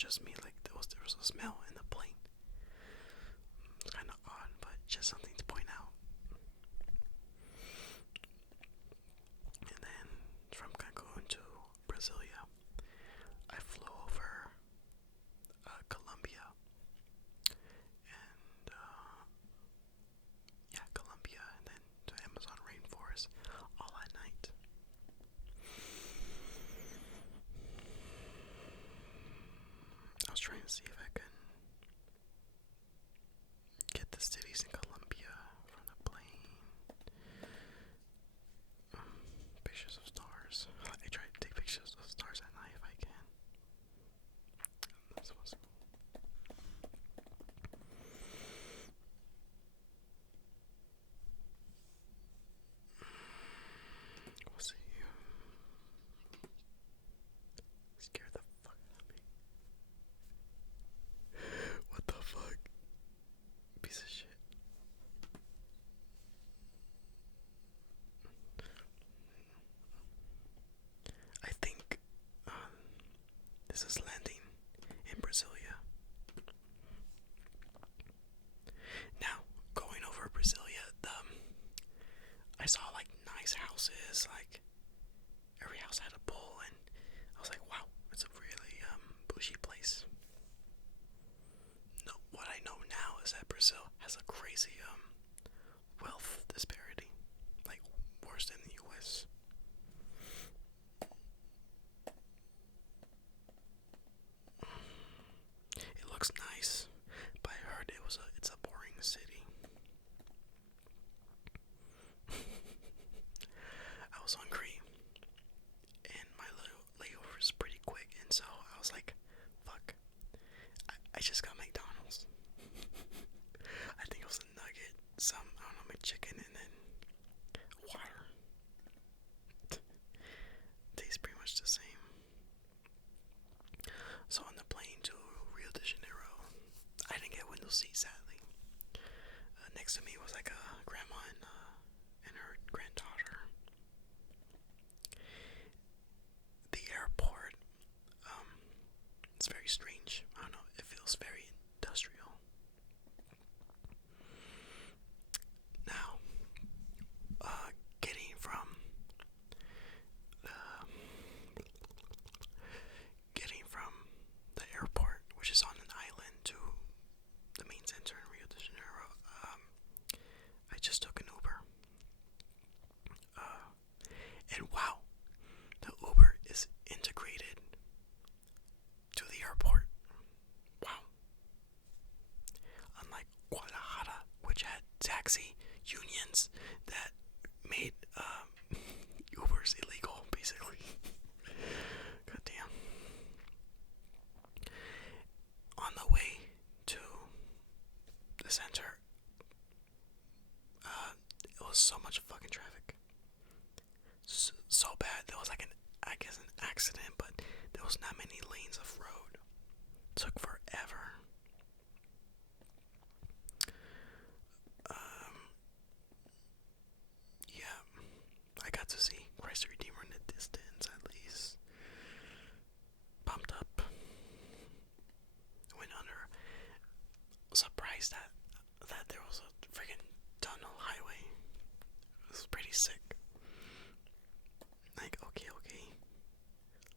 just me? Like there was a smell in the plane. It's kind of odd, but just something to point out. And then from Cancun to Brasilia, I flew over Colombia, and yeah, Colombia, and then to Amazon rainforest, all at night. I was trying to see if I could get the cities in Colombia from the plane. Pictures of stars. I try to take pictures of stars at night if I can. This was we'll see. Scared the fuck out of me. What the fuck? Piece of shit. I think this is landing in Brasilia. Now, going over Brasilia, I saw like nice houses, like every house had a pool, and I was like, wow, it's a really bougie place. No, what I know now is that Brazil has a crazy wealth disparity, like worse than the US. It looks nice, but I heard it's a boring city. I was hungry, and my layover is pretty quick, and so I was like, fuck, I just got McDonald's. I think it was a nugget, I don't know, McChicken, and then water. Tastes pretty much the same. So on the plane to Rio de Janeiro, I didn't get window seat, sadly. Next to me was like a grandma and her granddaughter. The airport, it's very strange. I don't know, it feels very industrial. Now, getting from the airport, which is on an island, to the main center in Rio de Janeiro, I just took an Uber. And wow, the Uber is integrated to the airport. Wow. Unlike Guadalajara, which had taxi unions that made Ubers illegal, basically. Goddamn. On the way to the center, it was so much fucking traffic. So bad. There was like an accident, but there was not many lanes of road. It took forever. Yeah, I got to see Christ the Redeemer in the distance, at least. Pumped up. Went under. Surprised that there was a freaking tunnel highway. It was pretty sick. Like, okay.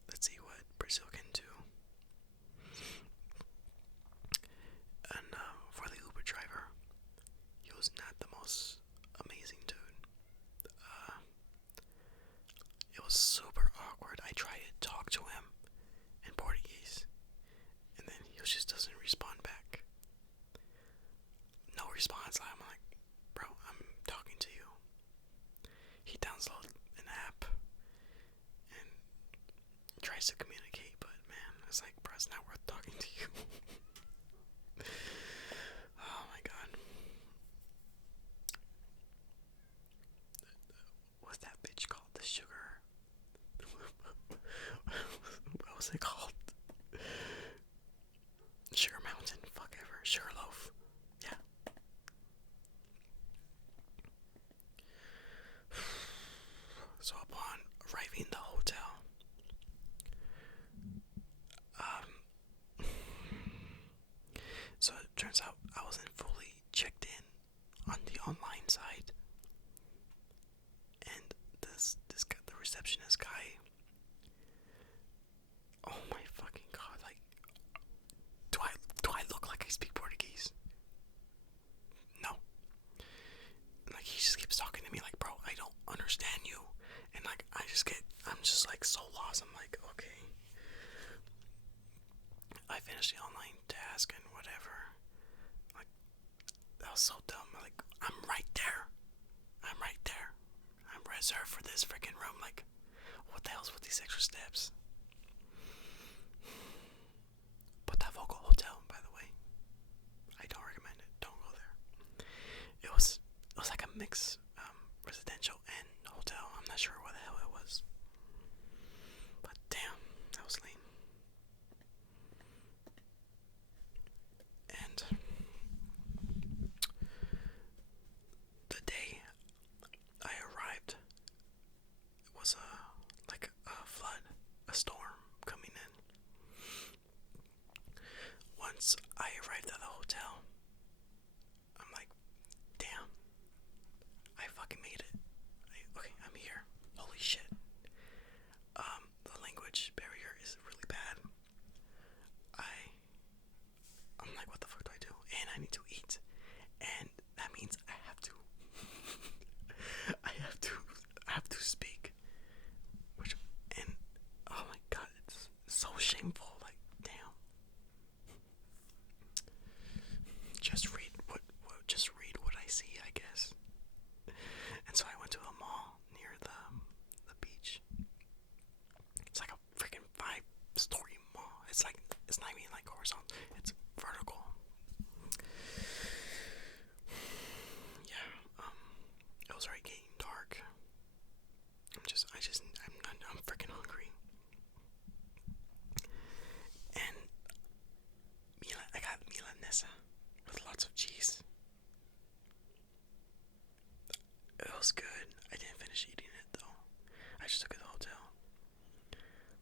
Let's see what Brazil can do. And for the Uber driver, he was not the most amazing dude. It was super awkward. I tried to talk to him in Portuguese, and then he just doesn't respond back. No response. I'm like, bro, I'm talking to you. He downloads an app and tries to communicate, but man, it's like, bro, it's not worth talking to you. Oh my god. What's that bitch called? The sugar. What was it called? Sugar Mountain. Fuck ever. Sugar Loaf. Yeah. So upon arriving at the hotel, turns out I wasn't fully checked in on the online side, and this guy, the receptionist guy. Oh my fucking god! Like, do I look like I speak Portuguese? No. Like, he just keeps talking to me like, bro, I don't understand you, and like I'm just like so lost. I'm like, okay. I finished the online task and whatever. Like, that was so dumb. Like, I'm right there. I'm right there. I'm reserved for this freaking room. Like, what the hell's with these extra steps? Botafogo Hotel, by the way. I don't recommend it. Don't go there. It was like a mix, residential and hotel. I'm not sure what the hell it was. But damn, that was lame. And the day I arrived, it was like a flood, a storm coming in. Once I arrived at the hotel, I'm like, damn, I fucking made it. Okay, I'm here. Holy shit. The language barrier is really bad. I'm like, what the fuck do I do? And I need to eat. And that means I have to I have to speak. Which, and oh my god, it's so shameful. Like, damn. Just read what I see, I guess. And so I went to a mall near the beach. It's like a freaking 5-story mall. It's not even like horizontal. It's vertical. Yeah. It was already getting dark. I'm freaking hungry. And I got milanesa with lots of cheese. It was good. I didn't finish eating it though. I just took it to the hotel.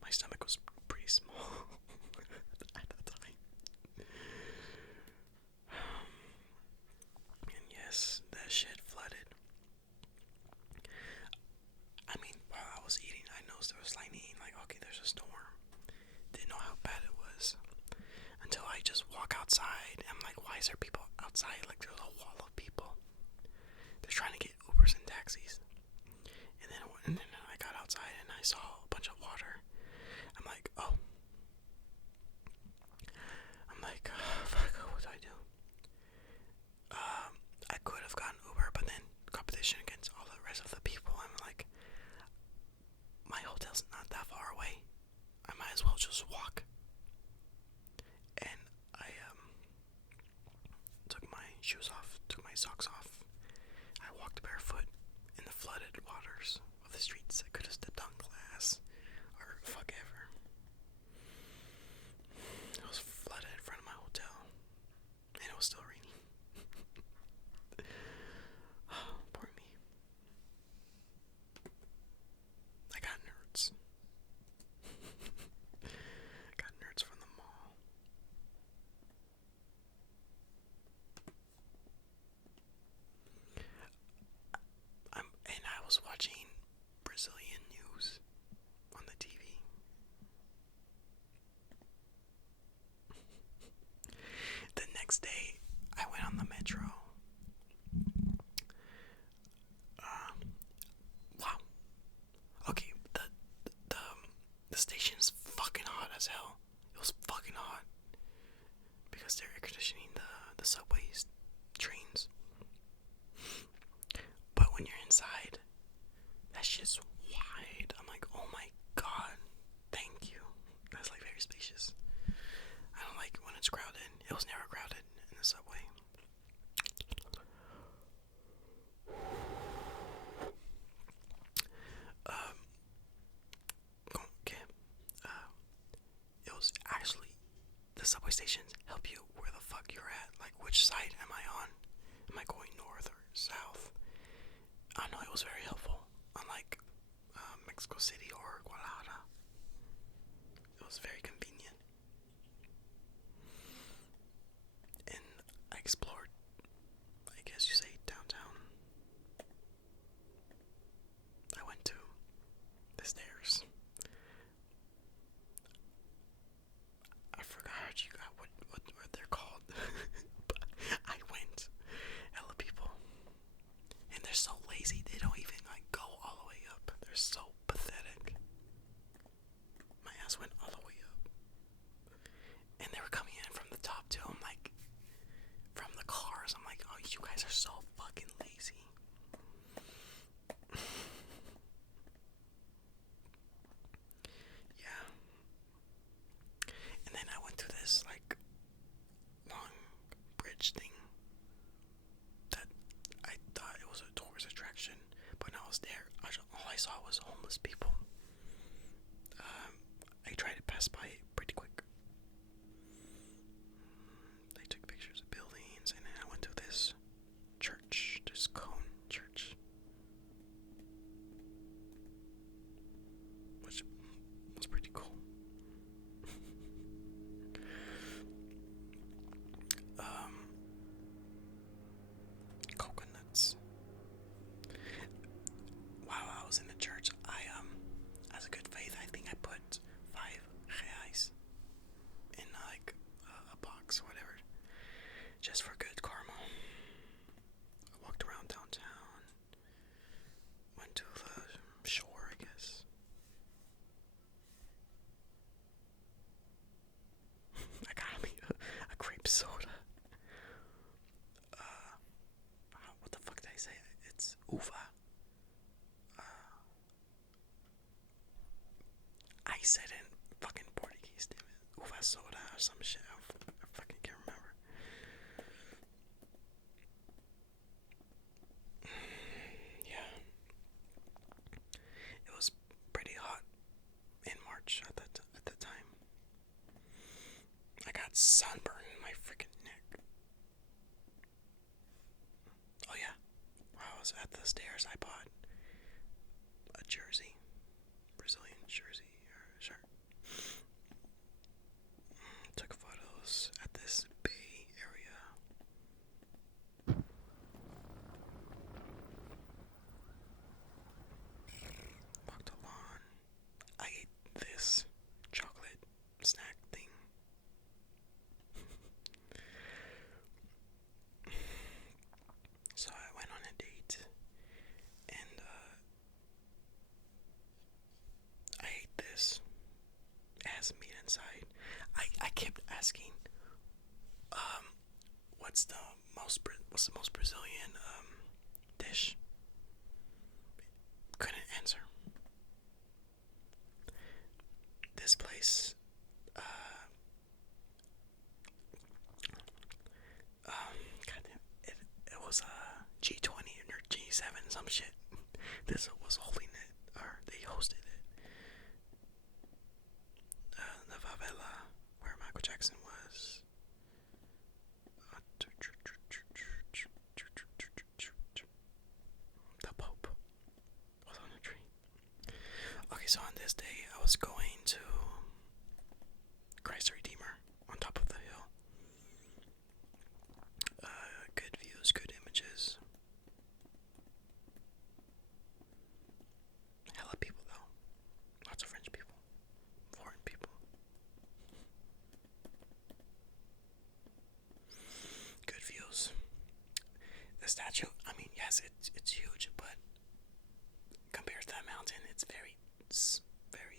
My stomach was pretty small at that time. And yes, that shit flooded. I mean, while I was eating, I noticed there was lightning. Like, okay, there's a storm. Didn't know how bad it was until I just walk outside. I'm like, why is there people outside? Like, there's a wall of people. They're trying to get Ubers and taxis. And then I got outside and I saw a bunch of water. I'm like, oh. Fuck, what do I do? I could have gotten Uber, but then competition against all the rest of the people. I'm like, my hotel's not that far away. I might as well just walk. And I took my shoes off, took my socks off. I walked barefoot in the flooded waters of the streets. I could have stepped on glass or fuck ever. It was flooded in front of my hotel, and it was still raining. Oh, poor me. I got nerds. Got nerds from the mall. And I was watching Brazilian news on the TV. The next day, I went on the metro. Wow. Okay, the station's fucking hot as hell. It was fucking hot because they're air conditioning the subways, trains. But when you're inside, that shit's wide. I'm like, oh my god, thank you. That's like very spacious. I don't like when it's crowded. It was never crowded in the subway. Okay. It was actually, the subway stations help you where the fuck you're at. Like, which side am I on? Am I going north or south? I don't know, it was very helpful. Unlike Mexico City or Guadalajara. It was very convenient. And explored, I guess you say, downtown. I went to the stairs. I forgot what they're called. But I went. Hella people. And they're so lazy, they don't even like go all the way up. They're so pathetic. My ass went all the way up. And they were coming in from the top too. I'm like, from the cars, I'm like, oh, you guys are so fucking lazy. Yeah. And then I went to this like long bridge thing that I thought it was a tourist attraction, but when I was there, all I saw was homeless people. I tried to pass by it pretty quick. I took pictures of buildings, and then I went to this church, this cone church, which was pretty cool. Coconuts. While I was in the church, as a good faith, I think I put 5 reais in like a box or whatever, just for good karma. I walked around downtown, went to the shore, I guess. I got me a grape soda. What the fuck did I say? It's uva. I said it in fucking Portuguese, damn it. Uva soda or some shit. I fucking can't remember. Yeah. It was pretty hot in March at the time. I got sunburn in my freaking neck. Oh yeah. While I was at the stairs, I bought a jersey. Brazilian jersey or shirt. Took photos at this bay area. Walked the lawn. I ate this chocolate snack thing. So I went on a date, and I ate this. It has meat inside. I kept asking, what's the most Brazilian dish? Couldn't answer. This place, goddamn, it was G20 or G7, some shit. This was holding it, or they hosted it. The favela where Michael Jackson was. The Pope was on a tree. Okay, so on this day, I was going to Christ the Redeemer on top of the hill. Good views, good images. Hella people though. Lots of French people. Foreign people. Good views. The statue, I mean, yes, it's huge, but compared to that mountain, it's very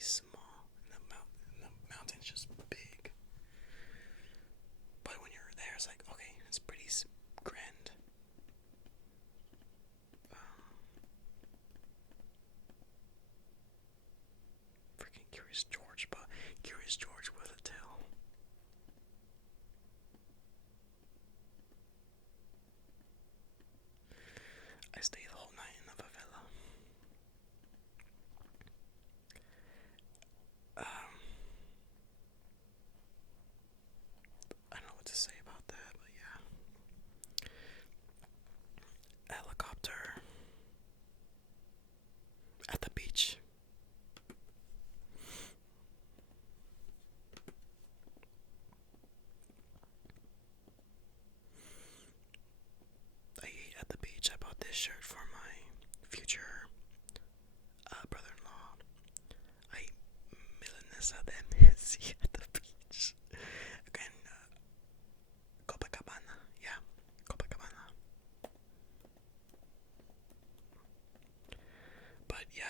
small. And the mountain's just big. But when you're there, it's like, okay, it's pretty grand. Freaking Curious George, but Curious George with a tail. I stayed the whole night in the favela. I don't know what to say about that, but yeah. Helicopter at the beach. this shirt for my future brother-in-law. Ay, milanesa de Messi at the beach. Again, Copacabana. Yeah, Copacabana. But yeah,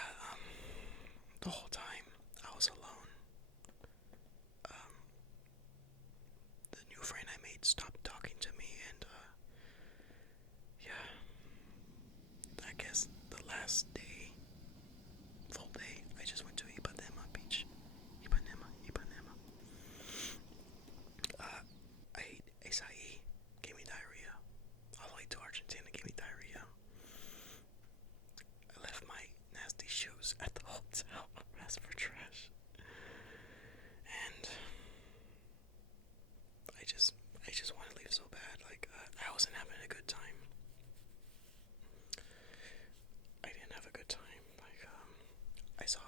the whole time I was alone. The new friend I made stopped talking to me, and yeah, I guess the last day, full day, I just went to Ipanema Beach. Ipanema. I ate acai, gave me diarrhea. All the way to Argentina, gave me diarrhea. I left my nasty shoes at the hotel, asked for trash, and I just want to leave so bad. Like I wasn't having a good time. I didn't have a good time. Like I saw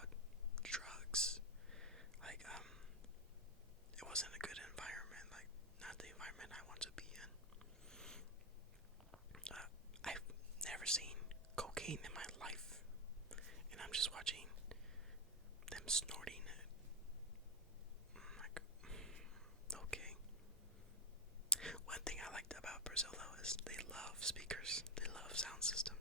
drugs. Like it wasn't a good environment. Like not the environment I want to be in. I've never seen cocaine in my life, and I'm just watching them snorting it. I'm like, okay. One thing I liked about Brazil though is they love speakers. They love sound system.